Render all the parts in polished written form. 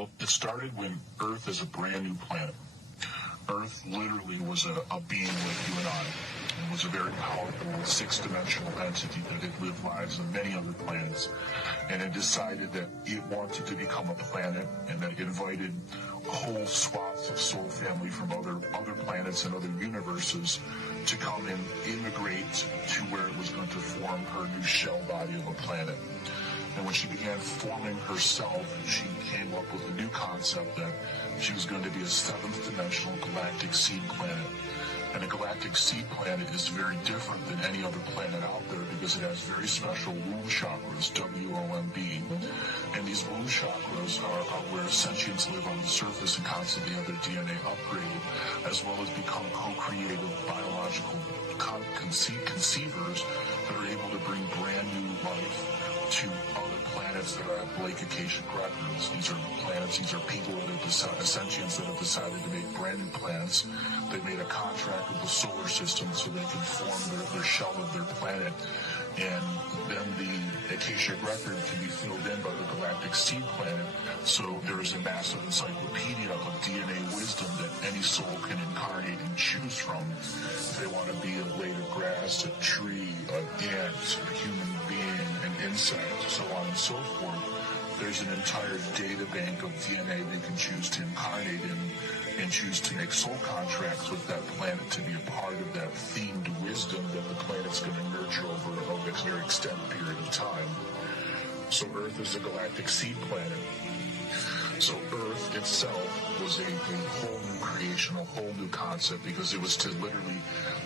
Well, it started when Earth is a brand new planet. Earth literally was a being like you and I. It was a very powerful six-dimensional entity that had lived lives on many other planets. And it decided that it wanted to become a planet, and that it invited whole swaths of soul family from other planets and other universes to come and immigrate to where it was going to form her new shell body of a planet. And when she began forming herself, she came up with a new concept that she was going to be a seventh-dimensional galactic seed planet. And a galactic seed planet is very different than any other planet out there because it has very special womb chakras, W-O-M-B. And these womb chakras are where sentients live on the surface and constantly have their DNA upgraded, as well as become co-creative biological conceivers that are able to bring brand new life to other planets that are at Blake Akashic Records. These are planets, these are people that have sentients that have decided to make brand new planets. They made a contract with the solar system so they can form their shell of their planet. And then the Akashic Record can be filled in by the galactic seed planet. So there is a massive encyclopedia of DNA wisdom that any soul can incarnate and choose from. If they want to be a blade of grass, a tree, an ant, a human being, an insect, so on and so forth. There's an entire data bank of DNA they can choose to incarnate in and choose to make soul contracts with that planet to be a part of that themed wisdom that the planet's going to nurture over a very extended period of time. So Earth is a galactic seed planet. So Earth itself was a whole new creation, a whole new concept, because it was to literally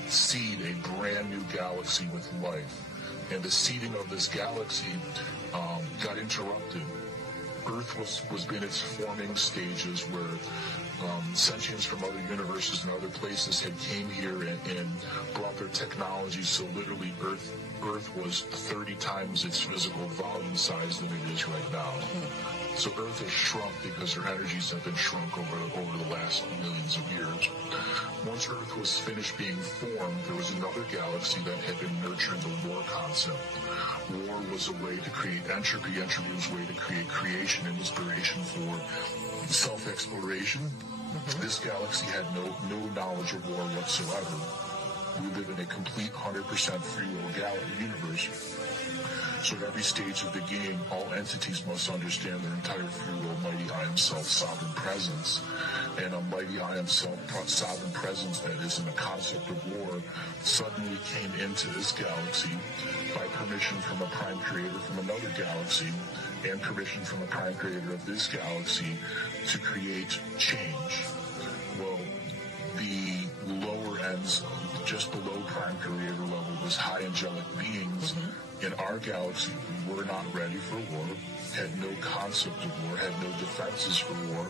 seed a brand new galaxy with life. And the seeding of this galaxy got interrupted. Earth was in its forming stages where sentients from other universes and other places had came here and brought their technology, so literally Earth was 30 times its physical volume size than it is right now. So Earth has shrunk because her energies have been shrunk over the last millions of years. Once Earth was finished being formed, there was another galaxy that had been nurturing the war concept. War was a way to create entropy. Entropy was a way to create creation and inspiration for self-exploration. This galaxy had no knowledge of war whatsoever. We live in a complete 100% free will universe. So at every stage of the game, all entities must understand their entire free will, mighty I am self, sovereign presence. And a mighty I am self, sovereign presence that isn't a concept of war suddenly came into this galaxy by permission from a prime creator from another galaxy and permission from a prime creator of this galaxy to create change. Well, the lower ends, just below prime creator level, was high angelic beings. In our galaxy, we were not ready for war, had no concept of war, had no defenses for war,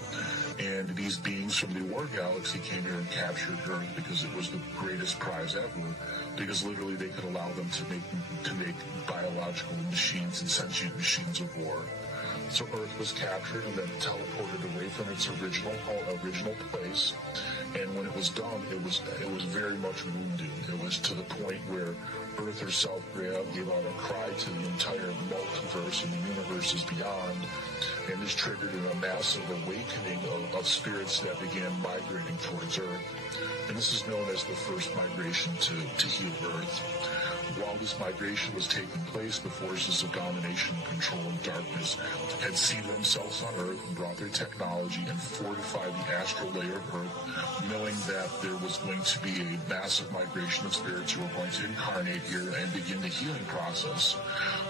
and these beings from the war galaxy came here and captured Earth because it was the greatest prize ever, because literally they could allow them to make biological machines and sentient machines of war. So Earth was captured and then teleported away from its original place. And when it was done, it was very much wounded. It was to the point where Earth herself gave out a cry to the entire multiverse and the universes beyond. And this triggered a massive awakening of spirits that began migrating towards Earth. And this is known as the first migration to heal Earth. While this migration was taking place, the forces of domination, control, and darkness had seeded themselves on Earth and brought their technology and fortified the astral layer of Earth, knowing that there was going to be a massive migration of spirits who were going to incarnate here and begin the healing process.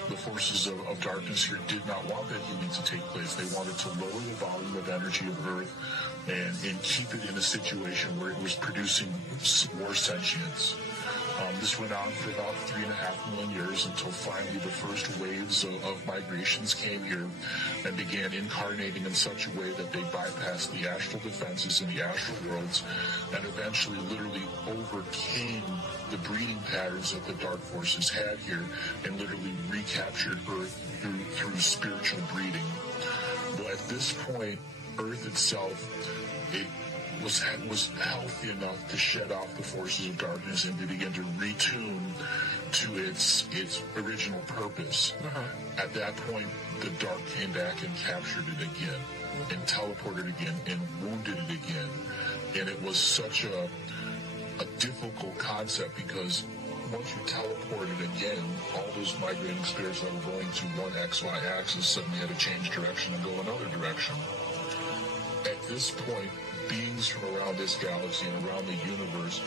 The forces of darkness here did not want that healing to take place. They wanted to lower the volume of energy of Earth and keep it in a situation where it was producing more sentience. This went on for about 3.5 million years until finally the first waves of migrations came here and began incarnating in such a way that they bypassed the astral defenses in the astral worlds and eventually literally overcame the breeding patterns that the dark forces had here and literally recaptured Earth through spiritual breeding. Well, at this point, Earth itself, it was healthy enough to shed off the forces of darkness and to begin to retune to its original purpose. At that point, the dark came back and captured it again. and teleported again and wounded it again. And it was such a difficult concept because once you teleported again, all those migrating spirits that were going to one XY axis suddenly had to change direction and go another direction. At this point, beings from around this galaxy and around the universe,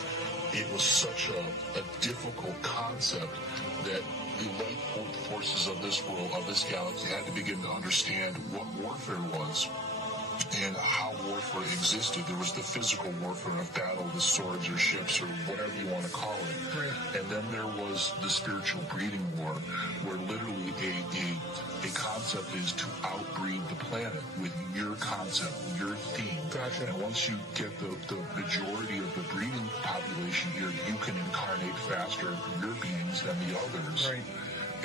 it was such a difficult concept that the light forces of this world, of this galaxy, had to begin to understand what warfare was and how warfare existed. There was the physical warfare of battle with swords or ships or whatever you want to call it. Right. And then there was the spiritual breeding war, where literally a concept is to outbreed the planet with your concept, your theme. Gotcha. And once you get the majority of the breeding population here, you can incarnate faster your beings than the others. Right.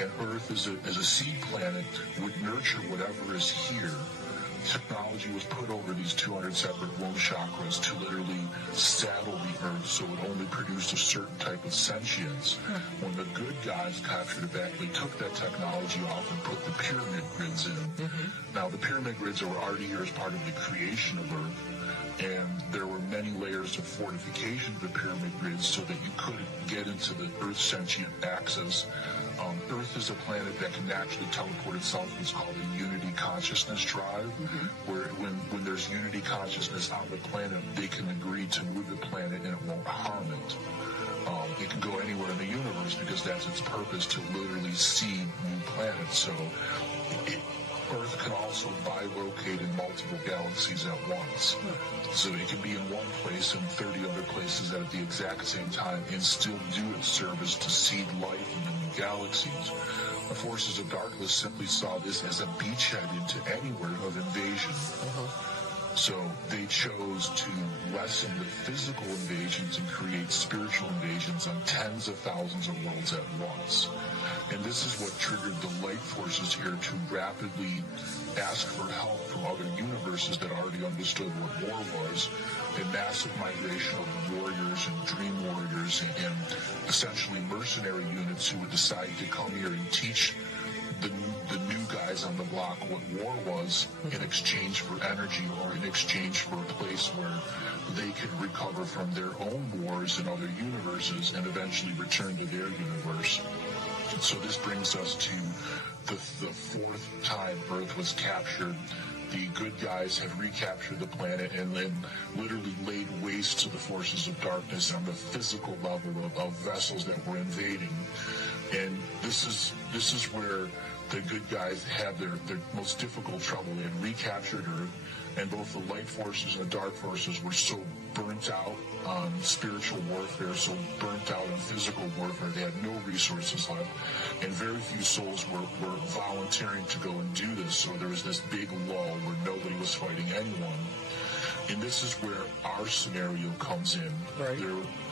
And Earth as a seed planet would nurture whatever is here. Technology was put over these 200 separate womb chakras to literally saddle the Earth so it only produced a certain type of sentience. When the good guys captured it back, they took that technology off and put the pyramid grids in. Now, the pyramid grids were already here as part of the creation of Earth, and there were many layers of fortification of the pyramid grids so that you couldn't get into the Earth sentient axis. Earth is a planet that can naturally teleport itself. It's called a unity consciousness drive, where when there's unity consciousness on the planet, they can agree to move the planet and it won't harm it. It can go anywhere in the universe because that's its purpose, to literally seed new planets. So Earth can also bilocate in multiple galaxies at once. So it can be in one place and 30 other places at the exact same time and still do its service to seed life in the new galaxies. The forces of darkness simply saw this as a beachhead into anywhere of invasion. So they chose to lessen the physical invasions and create spiritual invasions on tens of thousands of worlds at once. And this is what triggered the light forces here to rapidly ask for help from other universes that already understood what war was. A massive migration of warriors and dream warriors and essentially mercenary units who would decide to come here and teach the new guys on the block what war was in exchange for energy or in exchange for a place where they could recover from their own wars in other universes and eventually return to their universe. So this brings us to the fourth time Earth was captured. The good guys had recaptured the planet and then literally laid waste to the forces of darkness on the physical level of vessels that were invading. And this is where the good guys had their most difficult trouble. They had recaptured Earth, and both the light forces and the dark forces were so burnt out on spiritual warfare, so burnt out on physical warfare, they had no resources left, and very few souls were volunteering to go and do this. So there was this big lull where nobody was fighting anyone. And this is where our scenario comes in. Right.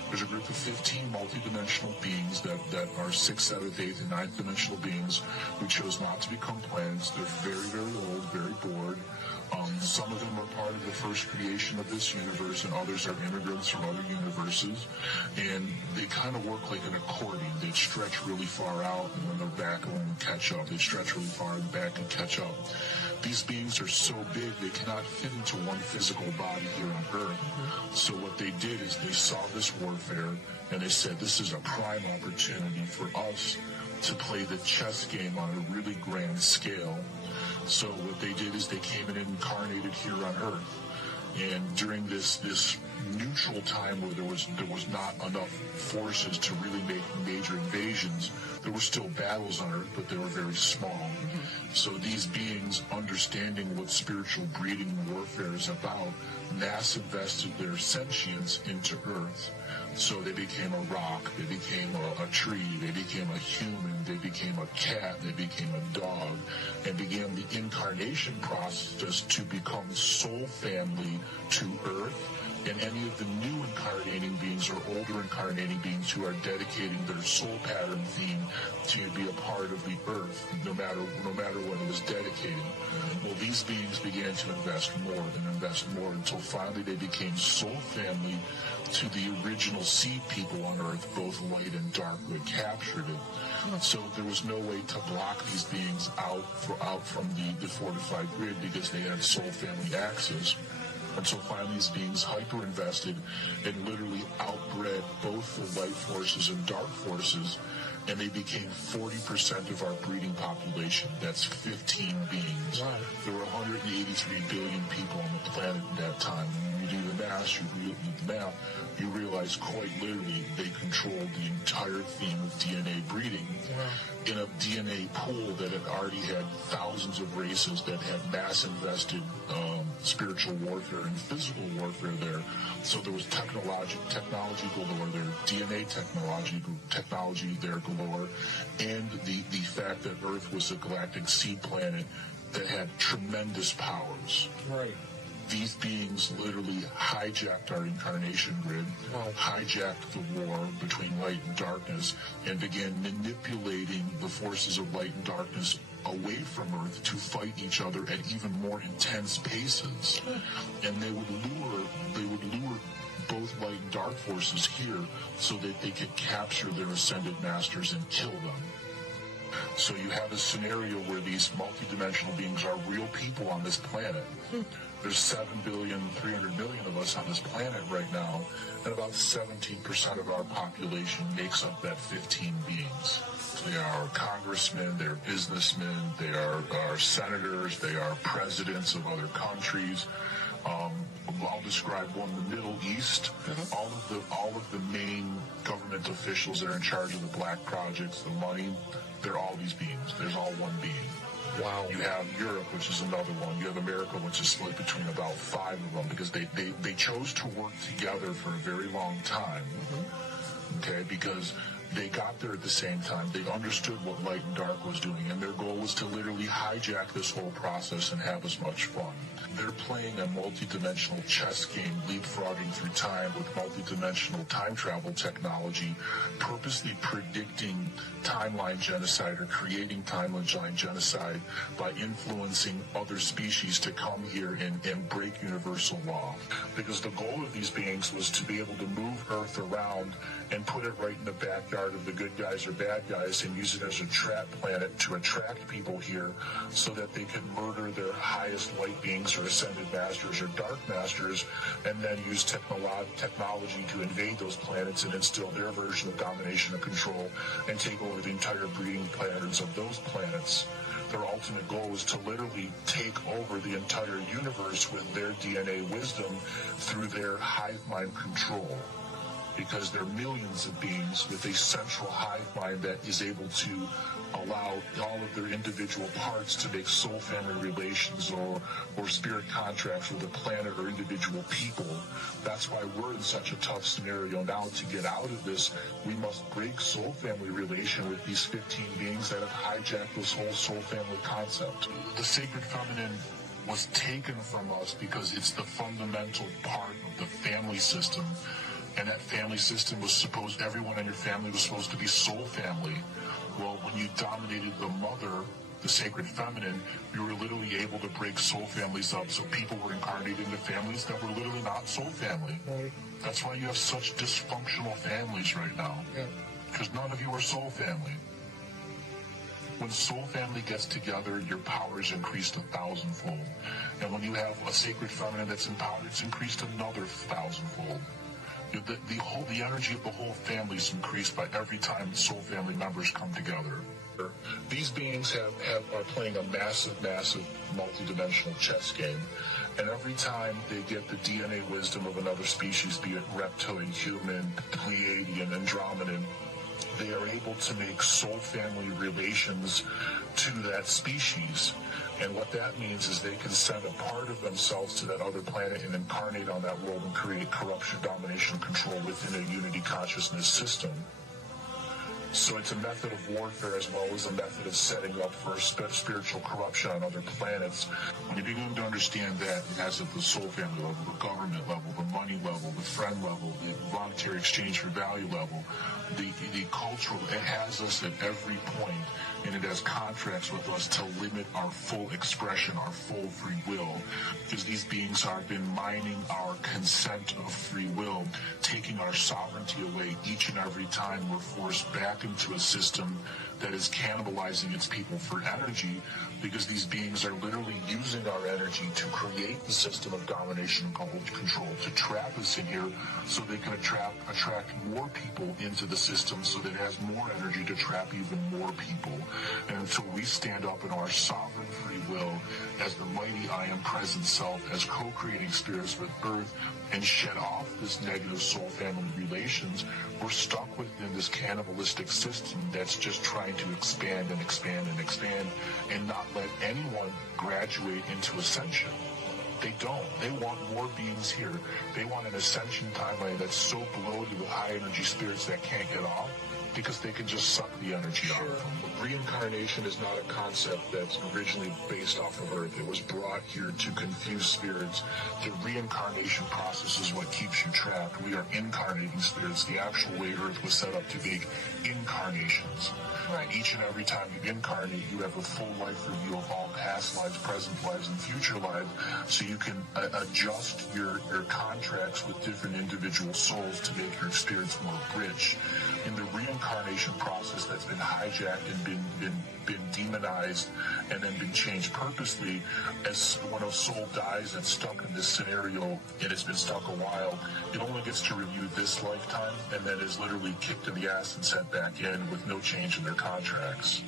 There's a group of 15 multidimensional beings that are 6th, 7th, 8th, and 9th dimensional beings who chose not to become planets. They're very, very old, very bored. Some of them are part of the first creation of this universe, and others are immigrants from other universes. And they kind of work like an accordion. They stretch really far out, and when they're back, and when they catch up, they stretch really far and back and catch up. These beings are so big, they cannot fit into one physical body here on Earth. So what they did is they saw this warfare, and they said, this is a prime opportunity for us to play the chess game on a really grand scale. So what they did is they came in and incarnated here on Earth. And during this neutral time where there was not enough forces to really make major invasions, there were still battles on Earth, but they were very small. So these beings, understanding what spiritual breeding and warfare is about, mass invested their sentience into Earth. So they became a rock, they became a tree, they became a human, they became a cat, they became a dog, and began the incarnation process to become soul family to Earth And any of the new incarnating beings or older incarnating beings who are dedicating their soul pattern theme to be a part of the earth, no matter what it was dedicating. Well, these beings began to invest more until finally they became soul family to the original seed people on earth, both light and dark, who had captured it. So there was no way to block these beings out from the fortified grid because they had soul family access. Until finally these beings hyper-invested and literally outbred both the light forces and dark forces, and they became 40% of our breeding population. That's 15 beings. Wow. There were 183 billion people on the planet at that time. When you do the math, you realize quite literally they controlled the entire theme of DNA breeding. Wow. In a DNA pool that had already had thousands of races that had mass invested spiritual warfare and physical warfare there. So there was technology galore there, DNA technology there galore, and the fact that Earth was a galactic seed planet that had tremendous powers. Right. These beings literally hijacked our incarnation grid, hijacked the war between light and darkness, and began manipulating the forces of light and darkness away from Earth to fight each other at even more intense paces. And they would lure both light and dark forces here so that they could capture their ascended masters and kill them. So you have a scenario where these multidimensional beings are real people on this planet. There's 7,300,000,000 of us on this planet right now, and about 17% of our population makes up that 15 beings. They are congressmen, they're businessmen, they are senators, they are presidents of other countries. I'll describe one, the Middle East. All of the main government officials that are in charge of the black projects, the money, they're all these beings. There's all one being. Wow. You have Europe, which is another one. You have America, which is split between about 5 of them because they chose to work together for a very long time. Okay, because they got there at the same time. They understood what light and dark was doing, and their goal was to literally hijack this whole process and have as much fun. They're playing a multi-dimensional chess game, leapfrogging through time with multi-dimensional time travel technology, purposely predicting timeline genocide or creating timeline genocide by influencing other species to come here and break universal law. Because the goal of these beings was to be able to move Earth around and put it right in the backyard of the good guys or bad guys and use it as a trap planet to attract people here so that they could murder their highest light beings or ascended masters or dark masters, and then use technology to invade those planets and instill their version of domination and control and take over the entire breeding patterns of those planets. Their ultimate goal is to literally take over the entire universe with their DNA wisdom through their hive mind control. Because there are millions of beings with a central hive mind that is able to allow all of their individual parts to make soul family relations or spirit contracts with a planet or individual people. That's why we're in such a tough scenario now. To get out of this, we must break soul family relation with these 15 beings that have hijacked this whole soul family concept. The sacred feminine was taken from us because it's the fundamental part of the family system. And that family system was supposed, everyone in your family was supposed to be soul family. Well, when you dominated the mother, the sacred feminine, you were literally able to break soul families up. So people were incarnated into families that were literally not soul family. Right. That's why you have such dysfunctional families right now. Because none of you are soul family. When soul family gets together, your power is increased 1,000-fold. And when you have a sacred feminine that's empowered, it's increased another 1,000-fold. The energy of the whole family is increased by every time soul family members come together. These beings are playing a massive multidimensional chess game, and every time they get the DNA wisdom of another species, be it reptilian, human, Pleiadian, Andromedan, they are able to make soul family relations to that species. And what that means is they can send a part of themselves to that other planet and incarnate on that world and create corruption, domination, control within a unity consciousness system. So it's a method of warfare as well as a method of setting up for spiritual corruption on other planets. When you begin to understand that, as at the soul family level, the government level, the money level, the friend level, the monetary exchange for value level, the cultural, it has us at every point, and it has contracts with us to limit our full expression, our full free will, because these beings have been mining our consent of free will, taking our sovereignty away each and every time we're forced back into a system that is cannibalizing its people for energy, because these beings are literally using our energy to create the system of domination and control, to trap us in here so they can attract more people into the system so that it has more energy to trap even more people. And until we stand up in our sovereign free will as the mighty I am present self, as co-creating spirits with Earth, and shed off this negative soul family relations, we're stuck within this cannibalistic system that's just trying to expand and expand and expand and not let anyone graduate into ascension. They don't. They want more beings here. They want an ascension timeline that's so bloated with high energy spirits that can't get off, because they can just suck the energy out of them. Reincarnation is not a concept that's originally based off of Earth. It was brought here to confuse spirits. The reincarnation process is what keeps you trapped. We are incarnating spirits. The actual way Earth was set up to be incarnations. Right. Each and every time you incarnate, you have a full life review of all past lives, present lives, and future lives, so you can adjust your contracts with different individual souls to make your experience more rich. In the reincarnation process that's been hijacked and been demonized and then been changed purposely, as when a soul dies that's stuck in this scenario and it's been stuck a while, it only gets to review this lifetime and then is literally kicked in the ass and sent back in with no change in their contracts.